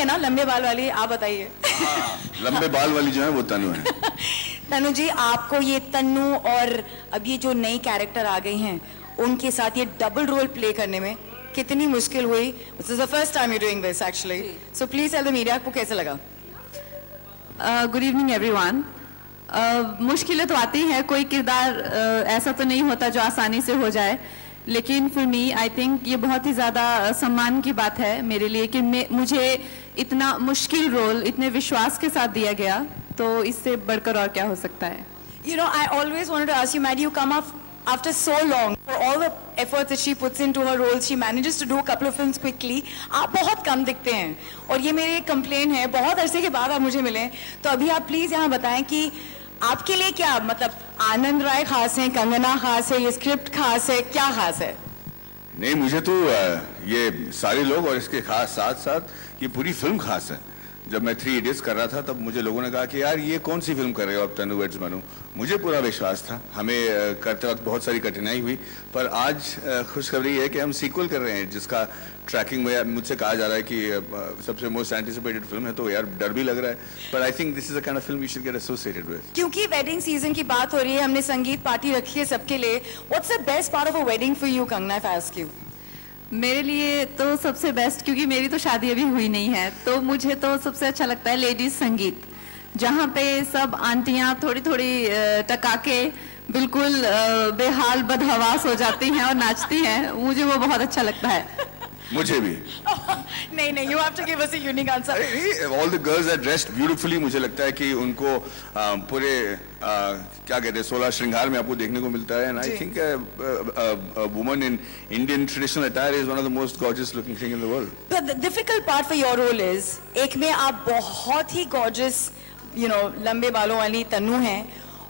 है ना लंबे बाल वाली, आप बताइए। लंबे बाल वाली जो है वो तनु है। तनु जी, आपको ये तन्नू और अब ये जो नई कैरेक्टर आ गई हैं उनके साथ ये डबल रोल प्ले करने में कितनी मुश्किल हुई? This is the first time you doing this actually, so please tell the media, आपको कैसे लगा? Good evening everyone. मुश्किलें तो आती हैं, कोई किरदार ऐसा तो नहीं होता जो आसानी से हो जाए, लेकिन फॉर मी आई थिंक ये बहुत ही ज़्यादा सम्मान की बात है मेरे लिए कि मुझे इतना मुश्किल रोल इतने विश्वास के साथ दिया गया, तो इससे बढ़कर और क्या हो सकता है? You know, I always wanted to ask you, Maddie, you come up after so long, for all the efforts that she puts into her roles, she manages to do a couple of films quickly. आप बहुत कम दिखते हैं और ये मेरी एक complain है, बहुत अरसे के बाद आप मुझे मिले, तो अभी आप प्लीज यहाँ बताएं कि आपके लिए क्या, मतलब आनंद राय खास है, कंगना खास है, ये स्क्रिप्ट खास है, क्या खास है? नहीं, मुझे तो ये सारे लोग और इसके खास साथ साथ ये पूरी फिल्म खास है। जब मैं 3 इडियट्स कर रहा था तब मुझे लोगों ने कहा कि यार ये कौन सी फिल्म कर रहे हो आप, तनु वेड्स मनु। मुझे पूरा विश्वास था, हमें करते वक्त बहुत सारी कठिनाई हुई, पर आज खुशखबरी है कि हम सीक्वल कर रहे हैं जिसका ट्रैकिंग में मुझसे कहा जा रहा है कि सबसे मोस्ट एंटिसिपेटेड फिल्म है, तो यार डर भी लग रहा है, पर I think this is the kind of film you should get associated with. क्योंकि वेडिंग सीजन की बात हो रही है, हमने संगीत पार्टी रखी है सबके लिए। What's the best part of a wedding for you, Kangana, if I ask you? मेरे लिए तो सबसे बेस्ट, क्योंकि मेरी तो शादी अभी हुई नहीं है, तो मुझे तो सबसे अच्छा लगता है लेडीज संगीत, जहाँ पे सब आंटियाँ थोड़ी थोड़ी टका के बिल्कुल बेहाल बदहवास हो जाती हैं और नाचती हैं, मुझे वो बहुत अच्छा लगता है। मुझे भी। नहीं, you have to give us a unique answer. All the girls are dressed beautifully, मुझे लगता है कि उनको पूरे क्या कहते हैं 16 श्रृंगार में आपको देखने को मिलता है, and I think a woman in Indian traditional attire is one of the most gorgeous looking thing in the world. But the difficult part for your role is, एक में आप बहुत ही gorgeous, you know, लंबे बालों वाली तन्नू हैं,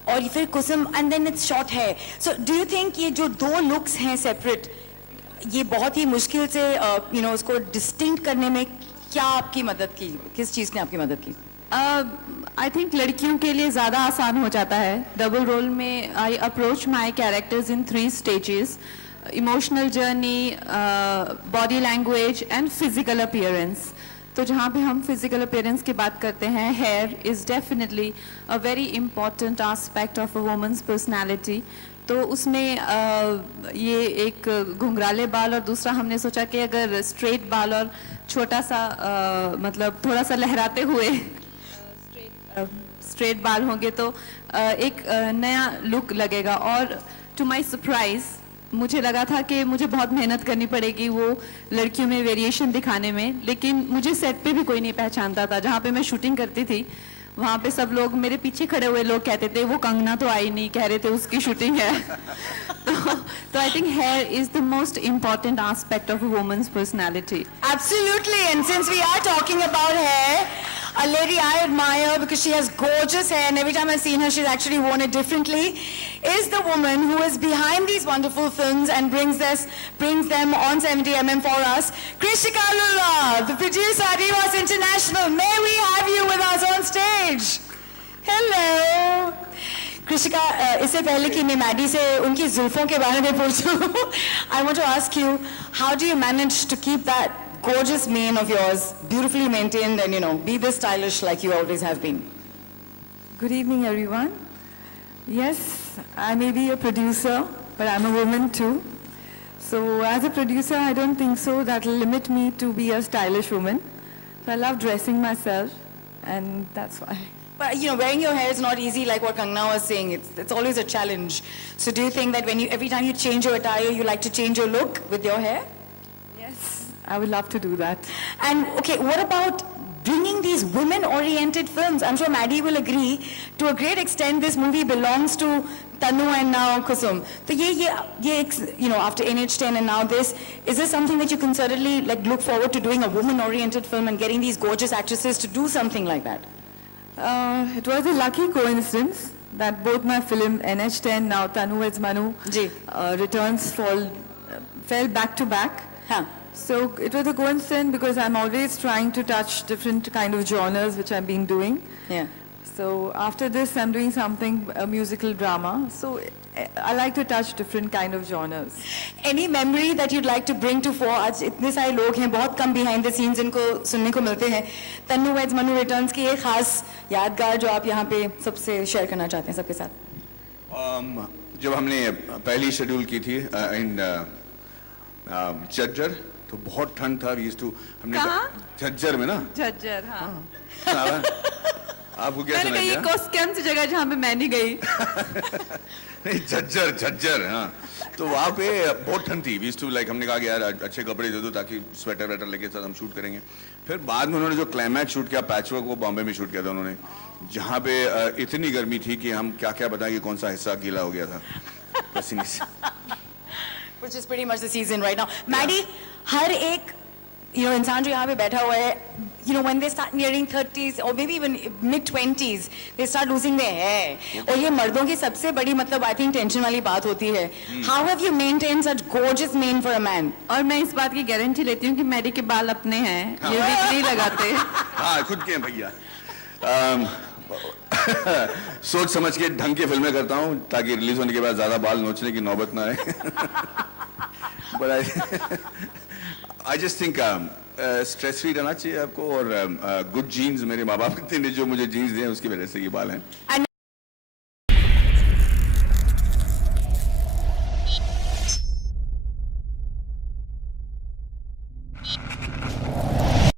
और फिर कुसुम, and then it's short hair. So do you think ये जो दो looks हैं separate, ये बहुत ही मुश्किल से यू नो उसको डिस्टिंक्ट करने में क्या आपकी मदद की, किस चीज़ ने आपकी मदद की? आई थिंक लड़कियों के लिए ज़्यादा आसान हो जाता है डबल रोल में। I approach my characters in 3 stages: emotional journey, body language and physical appearance. तो जहाँ पे हम फिजिकल अपीयरेंस की बात करते हैं, here is definitely a very important aspect of a women's personality. तो उसमें ये एक घुंघराले बाल और दूसरा हमने सोचा कि अगर स्ट्रेट बाल और छोटा सा मतलब थोड़ा सा लहराते हुए स्ट्रेट बाल होंगे तो एक नया लुक लगेगा। और टू माय सरप्राइज मुझे लगा था कि मुझे बहुत मेहनत करनी पड़ेगी वो लड़कियों में वेरिएशन दिखाने में, लेकिन मुझे सेट पे भी कोई नहीं पहचानता था। जहाँ पे मैं शूटिंग करती थी वहाँ पे सब लोग, मेरे पीछे खड़े हुए लोग कहते थे वो कंगना तो आई नहीं, कह रहे थे उसकी शूटिंग है। तो I think here is the most important aspect of a women's personality. Absolutely, and since we are talking about hair, a lady I admire because she has gorgeous hair and every time I've seen her she's actually worn it differently, is the woman who is behind these wonderful films and brings them on 70mm for us, Krishika Lulla, the producer at EOS International. May we have you with us on stage? Hello. Krishika, इससे पहले कि मैं Maddie से उनकी जुल्फों के बारे में पूछूं, I want to ask you, how do you manage to keep that gorgeous mane of yours beautifully maintained and, you know, be this stylish like you always have been? Good evening, everyone. Yes, I may be a producer, but I'm a woman too. So as a producer, I don't think so that will limit me to be a stylish woman. So I love dressing myself, and that's why. But, you know, wearing your hair is not easy like what Kangna was saying. It's always a challenge. So do you think that every time you change your attire, you like to change your look with your hair? Yes, I would love to do that. And okay, what about bringing these women-oriented films? I'm sure Maddie will agree. To a great extent, this movie belongs to Tanu and now Kusum. So you know, after NH10 and now this, is this something that you can certainly like look forward to doing a woman-oriented film and getting these gorgeous actresses to do something like that? It was a lucky coincidence that both my film NH10, now Tanu Weds Manu, returns fell back to back. Huh. So it was a coincidence because I'm always trying to touch different kind of genres which I've been doing. Yeah. So after this, I'm doing something, a musical drama. So I like to touch different kind of genres. Any memory that you'd like to bring to fore? आज इतने सारे लोग हैं, बहुत कम behind the scenes इनको सुनने को मिलते हैं. तन्नू वेड्स मनु रिटर्न्स की एक खास यादगार जो आप यहाँ पे सबसे शेयर करना चाहते हैं सबके साथ. जब हमने पहली शेड्यूल की थी इन झज्जर, तो बहुत ठंड था. हमने झज्जर में ना, झज्जर, हाँ. आपको क्या मैंने कहा ये कौन सी जगह जहाँ पे मैं नहीं गई. नहीं, झज्जर, हाँ. तो वहाँ पे बहुत ठंड थी. हमने कहा कि यार अच्छे कपड़े दे दो ताकि स्वेटर वेटर लेके साथ हम शूट करेंगे. फिर बाद में उन्होंने जो क्लाइमैक्स शूट किया पैचवर्क, वो बॉम्बे में शूट किया था उन्होंने, जहाँ पे इतनी गर्मी थी कि हम क्या क्या बताएं कि कौन सा हिस्सा गीला हो गया था पसीने से. Which is pretty much the season right now. Maddie, हर एक इंसान जो यहाँ पे बैठा हुआ है, when they start nearing 30s or maybe even mid 20s, they start losing their hair. और ये मर्दों की सबसे बड़ी मतलब I think टेंशन वाली बात होती है. How have you maintained such gorgeous mane for a man? और मैं इस बात की गारंटी लेती हूँ कि मैडी के बाल अपने हैं, ये विग नहीं लगाते. हाँ, खुद के हैं भैया. सोच समझ के ढंग की फिल्में करता हूँ ताकि रिलीज होने के बाद ज्यादा बाल नोचने की नौबत ना आए. But I just think stress free रहना चाहिए आपको, और गुड जीन्स मेरे माँ बाप ने जो मुझे जीन्स दिए उसकी वजह से ये बाल हैं.